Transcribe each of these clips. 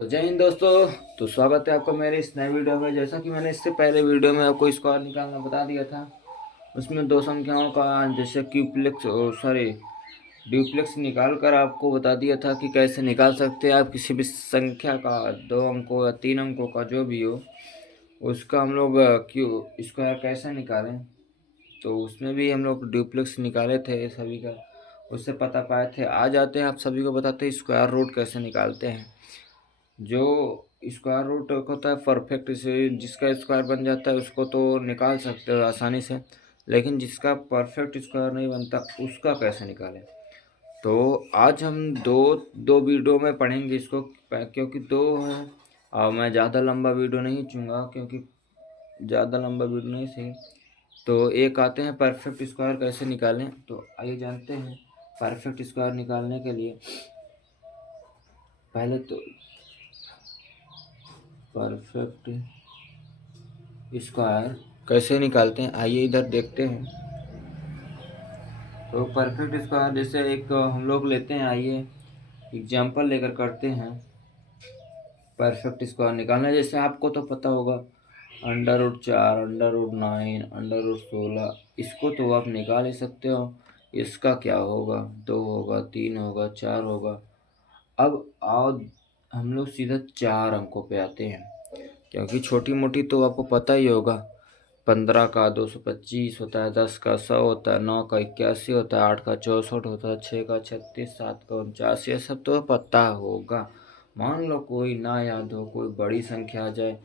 तो जय हिंद दोस्तों। तो स्वागत है आपका मेरे इस नए वीडियो में। जैसा कि मैंने इससे पहले वीडियो में आपको स्क्वायर निकालना बता दिया था, उसमें दो संख्याओं का जैसे क्यूप्लेक्स और सॉरी ड्यूप्लेक्स निकाल कर आपको बता दिया था कि कैसे निकाल सकते हैं आप किसी भी संख्या का 2 अंकों या 3 अंकों का जो भी हो, उसका हम लोग क्यू स्क्वायर कैसे निकालें। तो उसमें भी हम लोग ड्यूप्लेक्स निकाले थे सभी का, उससे पता पाए थे। आज आते हैं आप सभी को बताते हैं स्क्वायर रूट कैसे निकालते हैं। जो स्क्वायर रूट होता है परफेक्ट से जिसका स्क्वायर बन जाता है उसको तो निकाल सकते हो आसानी से, लेकिन जिसका परफेक्ट स्क्वायर नहीं बनता उसका कैसे निकालें। तो आज हम दो दो वीडियो में पढ़ेंगे इसको, क्योंकि दो है और मैं ज़्यादा लंबा वीडियो नहीं चूँगा, क्योंकि ज़्यादा लंबा वीडियो नहीं सही। तो एक आते हैं परफेक्ट स्क्वायर कैसे निकालें। तो आइए जानते हैं परफेक्ट स्क्वायर निकालने के लिए। पहले तो परफेक्ट स्क्वायर कैसे निकालते हैं आइए इधर देखते हैं। तो परफेक्ट स्क्वायर जैसे एक हम लोग लेते हैं, आइए एग्जांपल लेकर करते हैं। परफेक्ट स्क्वायर निकालना जैसे आपको तो पता होगा, √4, √9, √16, इसको तो आप निकाल ही सकते हो। इसका क्या होगा, 2 होगा, 3 होगा, 4 होगा। अब आओ हम लोग सीधा 4 अंकों पे आते हैं, क्योंकि छोटी मोटी तो आपको पता ही होगा। 15 का 225 होता है, 10 का 100 होता है, 9 का 81 होता है, 8 का 64 होता है, 6 का 36, 7 का 49, ये सब तो पता होगा। मान लो कोई ना याद हो, कोई बड़ी संख्या आ जाए,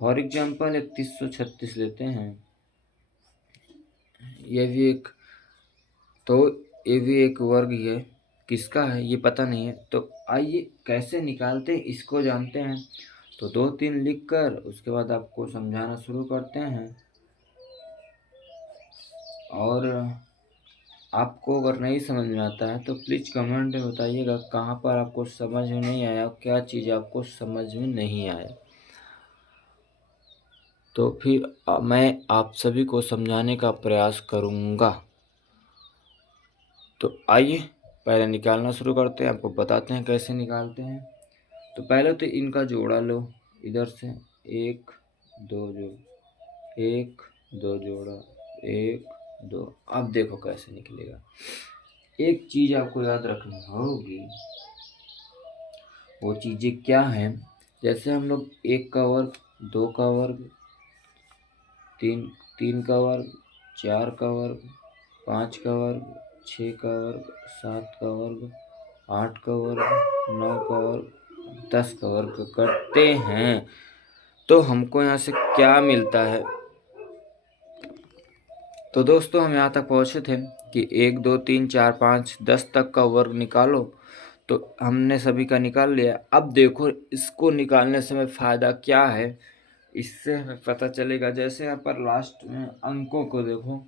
फॉर एग्जाम्पल 3136 लेते हैं। ये भी एक तो ये भी एक वर्ग ही है, किसका है ये पता नहीं है। तो आइए कैसे निकालते हैं इसको जानते हैं। तो 2 3 लिख कर उसके बाद आपको समझाना शुरू करते हैं। और आपको अगर नहीं समझ में आता है तो प्लीज़ कमेंट में बताइएगा कहाँ पर आपको समझ में नहीं आया, क्या चीज़ आपको समझ में नहीं आया। तो फिर मैं आप सभी को समझाने का प्रयास करूँगा। तो आइए पहले निकालना शुरू करते हैं, आपको बताते हैं कैसे निकालते हैं। तो पहले तो इनका जोड़ा लो, इधर से 1 2 जोड़, 1 2 जोड़ा, 1 2। अब देखो कैसे निकलेगा। एक चीज़ आपको याद रखनी होगी, वो चीज़ें क्या हैं। जैसे हम लोग 1 का वर्ग, 2 का वर्ग, 3 का वर्ग, 4 का वर्ग, 5 का वर्ग, 6 का वर्ग, 7 का वर्ग, 8 का वर्ग, 9 का वर्ग, 10 का वर्ग करते हैं तो हमको यहाँ से क्या मिलता है। तो दोस्तों हम यहाँ तक पहुँचे थे कि 1 2 3 4 5 10 तक का वर्ग निकालो। तो हमने सभी का निकाल लिया। अब देखो इसको निकालने से हमें फ़ायदा क्या है, इससे हमें पता चलेगा। जैसे यहाँ पर लास्ट में अंकों को देखो,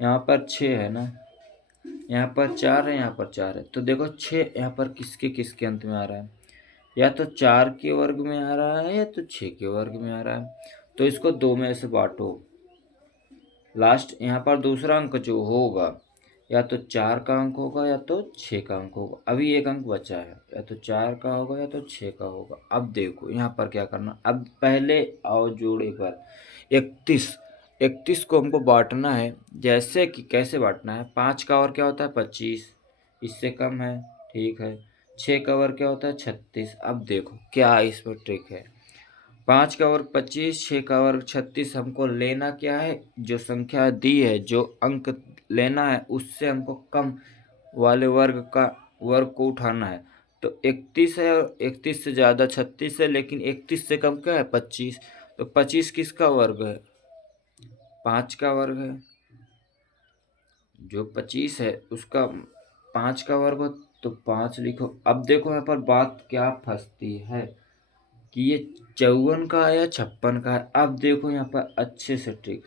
यहाँ पर 6 है ना, यहाँ पर 4 है, यहाँ पर 4 है। तो देखो 6 यहाँ पर किसके किसके अंत में आ रहा है, या तो 4 के वर्ग में आ रहा है या तो 6 के वर्ग में आ रहा है। तो इसको 2 में से बांटो। लास्ट यहाँ पर दूसरा अंक जो होगा या तो 4 का अंक होगा या तो 6 का अंक होगा। अभी एक अंक बचा है, या तो 4 का होगा या तो 6 का होगा। अब देखो यहाँ पर क्या करना। अब पहले आओ जोड़े पर 31, 31 को हमको बांटना है। जैसे कि कैसे बांटना है, 5 का और क्या होता है 25, इससे कम है, ठीक है। 6 का वर्ग क्या होता है 36। अब देखो क्या इस पर ट्रिक है। 5 का वर्ग 25, 6 का वर्ग 36। हमको लेना क्या है, जो संख्या दी है, जो अंक लेना है उससे हमको कम वाले वर्ग को उठाना है। तो 31 है और 31 से ज़्यादा 36 है, लेकिन 31 से कम क्या है 25। तो 25 किसका वर्ग है, 5 का वर्ग है। जो 25 है उसका 5 का वर्ग हो तो 5 लिखो। अब देखो यहाँ पर बात क्या फंसती है कि ये 54 का है या 56 का है। अब देखो यहाँ पर अच्छे से ट्रिक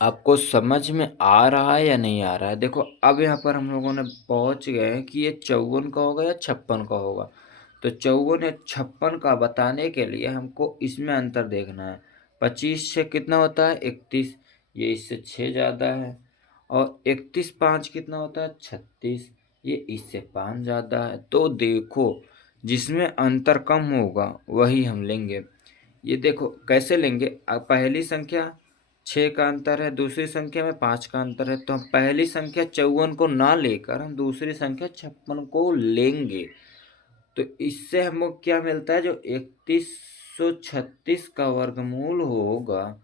आपको समझ में आ रहा है या नहीं आ रहा है। देखो अब यहाँ पर हम लोगों ने पहुँच गए हैं कि ये 54 का होगा या 56 का होगा। तो 54 या 56 का बताने के लिए हमको इसमें अंतर देखना है। 25 से कितना होता है 31, ये इससे 6 ज़्यादा है। और 31 5 कितना होता है 36, ये इससे 5 ज़्यादा है, तो देखो जिसमें अंतर कम होगा वही हम लेंगे। ये देखो कैसे लेंगे, पहली संख्या 6 का अंतर है, दूसरी संख्या में 5 का अंतर है, तो हम पहली संख्या 54 को ना लेकर हम दूसरी संख्या 56 को लेंगे। तो इससे हमको क्या मिलता है, जो 3136 का वर्गमूल होगा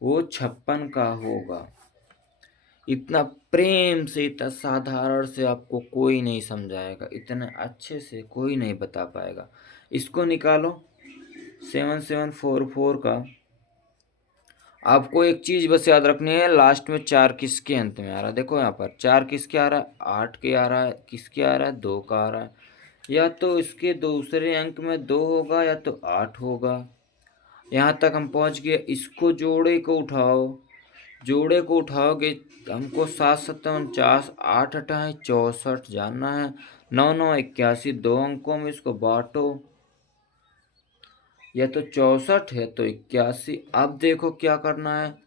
वो 56 का होगा। इतना प्रेम से, इतना साधारण से आपको कोई नहीं समझाएगा, इतने अच्छे से कोई नहीं बता पाएगा। इसको निकालो 7744 का। आपको एक चीज बस याद रखनी है, लास्ट में 4 किसके अंत में आ रहा है। देखो यहाँ पर 4 किसके आ रहा है, 8 के आ रहा है, किसके आ रहा है, 2 का आ रहा है। या तो इसके दूसरे अंक में 2 होगा या तो 8 होगा। यहाँ तक हम पहुँच गए। इसको जोड़े को उठाओ, जोड़े को उठाओगे, हमको 7 7 49, 8 8 64 जानना है। 9 9 81, 2 अंकों में इसको बांटो, या तो 64 है तो 81। अब देखो क्या करना है,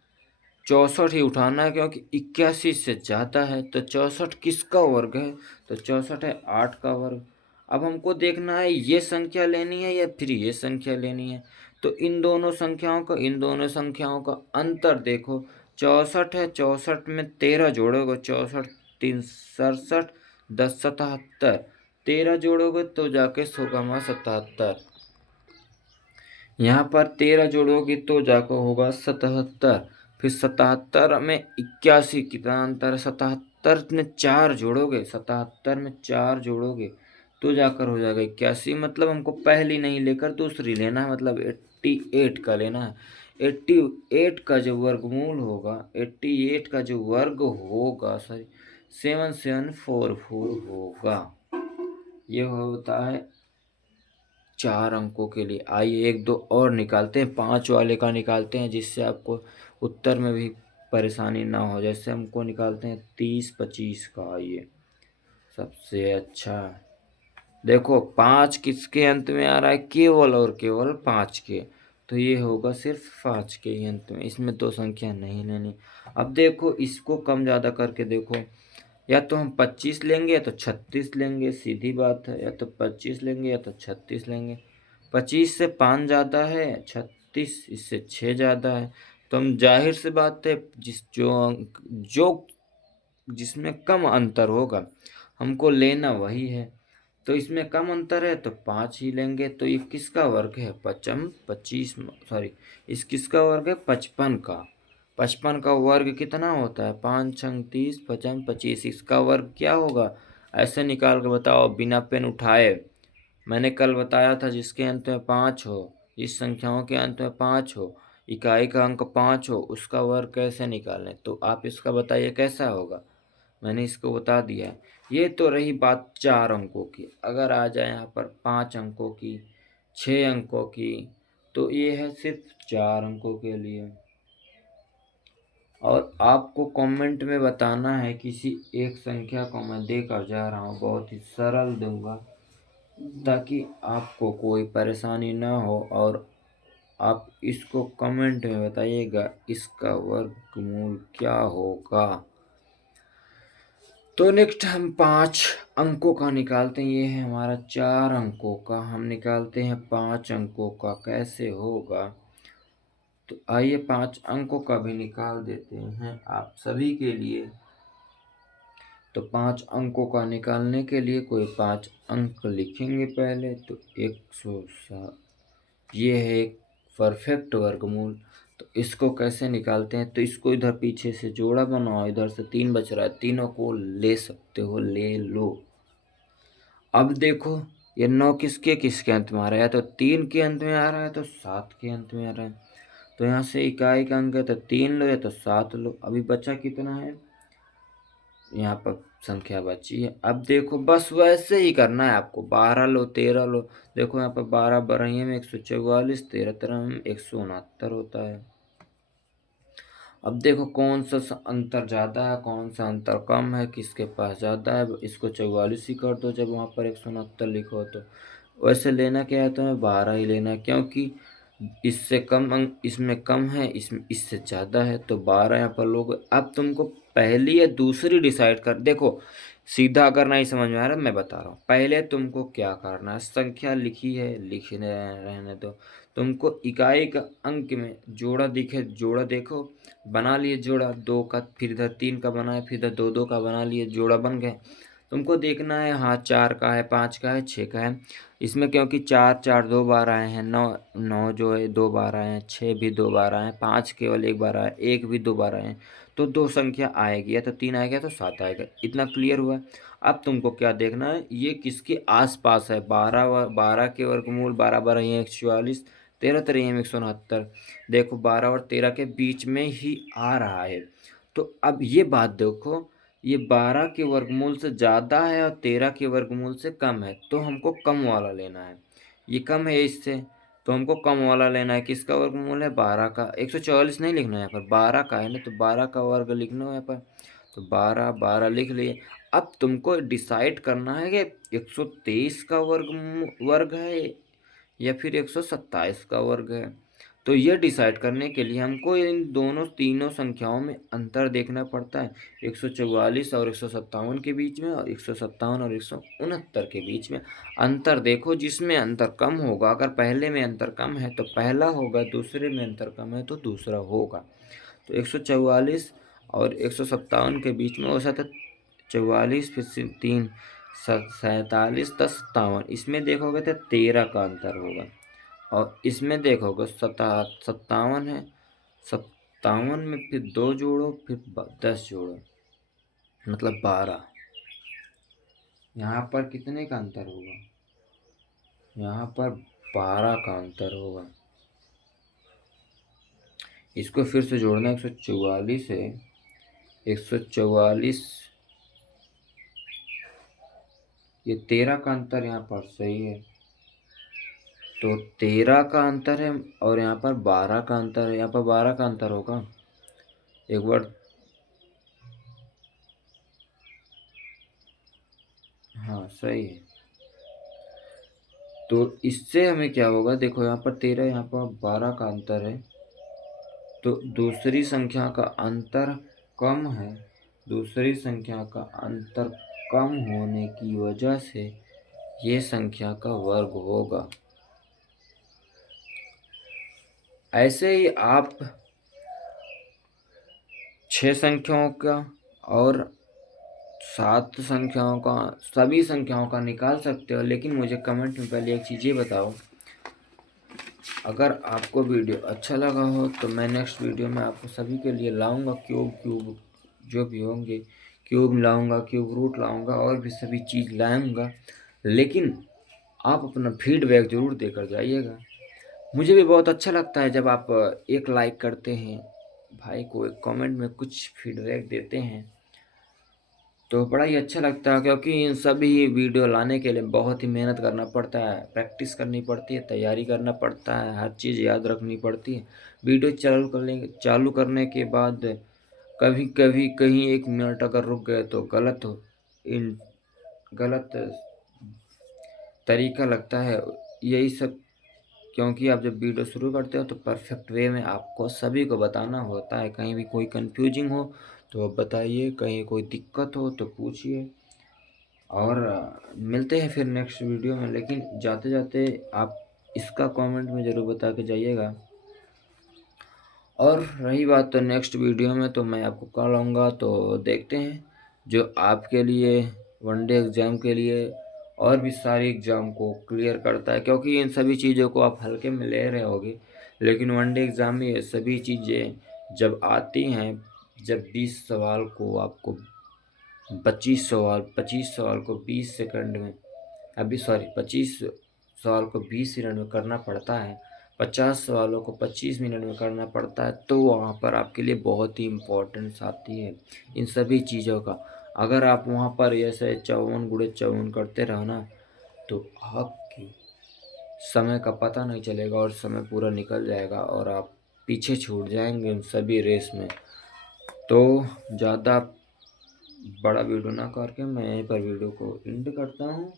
64 ही उठाना है क्योंकि 81 से ज़्यादा है। तो 64 किसका वर्ग है, तो 64 है 8 का वर्ग। अब हमको देखना है ये संख्या लेनी है या फिर ये संख्या लेनी है। तो इन दोनों संख्याओं का अंतर देखो। 64 है, 64 में 13 जोड़ोगे, 64 3 67, 10 77, 13 जोड़ोगे तो जाके होगा हमारा 77। यहाँ पर 13 जोड़ोगे तो जाकर होगा 77। फिर 77 में 81 कितना अंतर है, 77 में 4 जोड़ोगे, 77 में 4 जोड़ोगे तो जाकर हो जाएगा 81। मतलब हमको पहली नहीं लेकर दूसरी लेना है, मतलब 88 का लेना है। 88 का जो वर्गमूल होगा, 88 का जो वर्ग होगा, सॉरी 7744 होगा। ये होता है 4 अंकों के लिए। आइए एक दो और निकालते हैं, 5 वाले का निकालते हैं जिससे आपको उत्तर में भी परेशानी ना हो। जैसे हमको निकालते हैं 30 25 का। आइए सबसे अच्छा देखो, 5 किसके अंत में आ रहा है, केवल और केवल 5 के। तो ये होगा सिर्फ 5 के ही अंत में, इसमें दो संख्या नहीं लेनी। अब देखो इसको कम ज़्यादा करके देखो, या तो हम 25 लेंगे या तो 36 लेंगे, सीधी बात है। या तो 25 लेंगे या तो 36 लेंगे। 25 से 5 ज़्यादा है, 36 इससे 6 ज़्यादा है। तो हम जाहिर सी बात है, जो जिसमें कम अंतर होगा हमको लेना वही है। तो इसमें कम अंतर है तो 5 ही लेंगे। तो ये किसका वर्ग है, 25 सॉरी, इस किसका वर्ग है, 55 का। 55 का वर्ग कितना होता है, 5 छंग 30, 55 25। इसका वर्ग क्या होगा, ऐसे निकाल के बताओ बिना पेन उठाए। मैंने कल बताया था जिसके अंत में 5 हो, जिस संख्याओं के अंत में 5 हो, इकाई का अंक 5 हो, उसका वर्ग कैसे निकालें। तो आप इसका बताइए कैसा होगा, मैंने इसको बता दिया है। ये तो रही बात 4 अंकों की। अगर आ जाए यहाँ पर 5 अंकों की, 6 अंकों की, तो ये है सिर्फ 4 अंकों के लिए। और आपको कमेंट में बताना है किसी एक संख्या को मैं देकर जा रहा हूँ, बहुत ही सरल दूंगा ताकि आपको कोई परेशानी ना हो। और आप इसको कमेंट में बताइएगा इसका वर्गमूल क्या होगा। तो नेक्स्ट हम 5 अंकों का निकालते हैं। ये है हमारा 4 अंकों का, हम निकालते हैं 5 अंकों का, कैसे होगा। तो आइए 5 अंकों का भी निकाल देते हैं आप सभी के लिए। तो 5 अंकों का निकालने के लिए कोई 5 अंक लिखेंगे पहले। तो 107, ये है एक परफेक्ट वर्गमूल। तो इसको कैसे निकालते हैं, तो इसको इधर पीछे से जोड़ा बनाओ, इधर से 3 बच रहा है, तीनों को ले सकते हो, ले लो। अब देखो ये 9 किसके अंत में आ रहा है, या तो 3 के अंत में आ रहा है तो 7 के अंत में आ रहा है। तो यहाँ से इकाई का अंक है तो 3 लो या तो 7 लो। अभी बचा कितना है, यहाँ पर संख्या बची है। अब देखो बस वैसे ही करना है आपको, 12 लो 13 लो। देखो यहाँ पर 12 12 में 144, 13 13 में 169 होता है। अब देखो कौन सा अंतर ज़्यादा है, कौन सा अंतर कम है, किसके पास ज़्यादा है। इसको 44 ही कर दो जब वहाँ पर 169 लिखो। तो वैसे लेना क्या है, तुम्हें 12 ही लेना है क्योंकि इससे कम अंक इसमें कम है, इसमें इससे ज़्यादा है। तो 12 यहाँ पर लोग। अब तुमको पहली या दूसरी डिसाइड कर, देखो सीधा अगर नहीं समझ में आ रहा मैं बता रहा हूँ। पहले तुमको क्या करना है, संख्या लिखी है लिखने रहने दो। तुमको इकाई का अंक में जोड़ा दिखे, जोड़ा देखो, बना लिए जोड़ा, 2 का, फिर इधर 3 का बनाए, फिर इधर 2 का बना लिए, जोड़ा बन गए। तुमको देखना है, हाँ 4 का है, 5 का है, 6 का है। इसमें क्योंकि 4 4 2 बार आए हैं, 9 9 जो है 2 बार आए हैं, 6 भी 2 बार आए हैं, 5 केवल 1 बार आए, 1 भी 2 बार आए हैं। तो 2 संख्या आएगी, या तो 3 आएगा तो 7 आएगा। इतना क्लियर हुआ। अब तुमको क्या देखना है, ये किसके आसपास है। 12 के वर्गमूल, 12 12 144, 13 13 169। देखो 12 और 13 के बीच में ही आ रहा है। तो अब ये बात देखो, ये 12 के वर्गमूल से ज़्यादा है और 13 के वर्गमूल से कम है, तो हमको कम वाला लेना है। ये कम है इससे, तो हमको कम वाला लेना है। किसका वर्गमूल है, 12 का। 144 नहीं लिखना है यहाँ पर, 12 का है ना, तो 12 का वर्ग लिखना है यहाँ पर। तो 12 12 लिख लिए। अब तुमको डिसाइड करना है कि 123 का वर्ग है या फिर 127 का वर्ग है। तो ये डिसाइड करने के लिए हमको इन दोनों तीनों संख्याओं में अंतर देखना पड़ता है। 144 और 157 के बीच में, और 157 और 169 के बीच में अंतर देखो। जिसमें अंतर कम होगा, अगर पहले में अंतर कम है तो पहला होगा, दूसरे में अंतर कम है तो दूसरा होगा। तो 144 और 157 के बीच में हो सकता है 44, फिर से 3 47 10 57। इसमें देखोगे तो 13 का अंतर होगा, और इसमें देखोगे 57 है, 57 में फिर 2 जोड़ो, फिर 10 जोड़ो, मतलब 12। यहाँ पर कितने का अंतर होगा, यहाँ पर 12 का अंतर होगा। इसको फिर से जोड़ना, 144 है, 144, ये 13 का अंतर यहाँ पर सही है। तो 13 का अंतर है और यहाँ पर 12 का अंतर है, यहाँ पर 12 का अंतर होगा। एक बार, हाँ सही है। तो इससे हमें क्या होगा, देखो यहाँ पर 13, यहाँ पर 12 का अंतर है, तो दूसरी संख्या का अंतर कम है। दूसरी संख्या का अंतर कम होने की वजह से ये संख्या का वर्ग होगा। ऐसे ही आप 6 संख्याओं का और 7 संख्याओं का, सभी संख्याओं का निकाल सकते हो। लेकिन मुझे कमेंट में पहले एक चीज़ ये बताओ, अगर आपको वीडियो अच्छा लगा हो तो मैं नेक्स्ट वीडियो में आपको सभी के लिए लाऊंगा क्यूब जो भी होंगे, क्यूब लाऊंगा, क्यूब रूट लाऊंगा, और भी सभी चीज़ लाऊंगा। लेकिन आप अपना फीडबैक ज़रूर देकर जाइएगा। मुझे भी बहुत अच्छा लगता है जब आप एक लाइक करते हैं, भाई को एक कमेंट में कुछ फीडबैक देते हैं, तो बड़ा ही अच्छा लगता है। क्योंकि इन सभी वीडियो लाने के लिए बहुत ही मेहनत करना पड़ता है, प्रैक्टिस करनी पड़ती है, तैयारी करना पड़ता है, हर चीज़ याद रखनी पड़ती है। वीडियो चालू करने के बाद कभी कभी कहीं 1 मिनट अगर रुक गए तो गलत तरीका लगता है। यही सब, क्योंकि आप जब वीडियो शुरू करते हो तो परफेक्ट वे में आपको सभी को बताना होता है। कहीं भी कोई कंफ्यूजिंग हो तो आप बताइए, कहीं कोई दिक्कत हो तो पूछिए। और मिलते हैं फिर नेक्स्ट वीडियो में। लेकिन जाते जाते आप इसका कमेंट में ज़रूर बता के जाइएगा। और रही बात तो नेक्स्ट वीडियो में, तो मैं आपको कॉल आऊँगा, तो देखते हैं जो आपके लिए वनडे एग्ज़ाम के लिए और भी सारी एग्ज़ाम को क्लियर करता है। क्योंकि इन सभी चीज़ों को आप हल्के में ले रहे होगे, लेकिन वनडे एग्ज़ाम में ये सभी चीज़ें जब आती हैं, जब 20 सवाल को आपको 25 सवाल को 20 सेकंड में, अभी सॉरी 25 सवाल को 20 मिनट में करना पड़ता है, 50 सवालों को 25 मिनट में करना पड़ता है, तो वहाँ पर आपके लिए बहुत ही इम्पोर्टेंस आती है इन सभी चीज़ों का। अगर आप वहाँ पर ऐसे 54 गुणे 54 करते रहो ना, तो आपकी समय का पता नहीं चलेगा और समय पूरा निकल जाएगा और आप पीछे छूट जाएंगे उन सभी रेस में। तो ज़्यादा बड़ा वीडियो ना करके मैं यहीं पर वीडियो को एंड करता हूँ,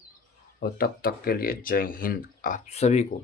और तब तक के लिए जय हिंद आप सभी को।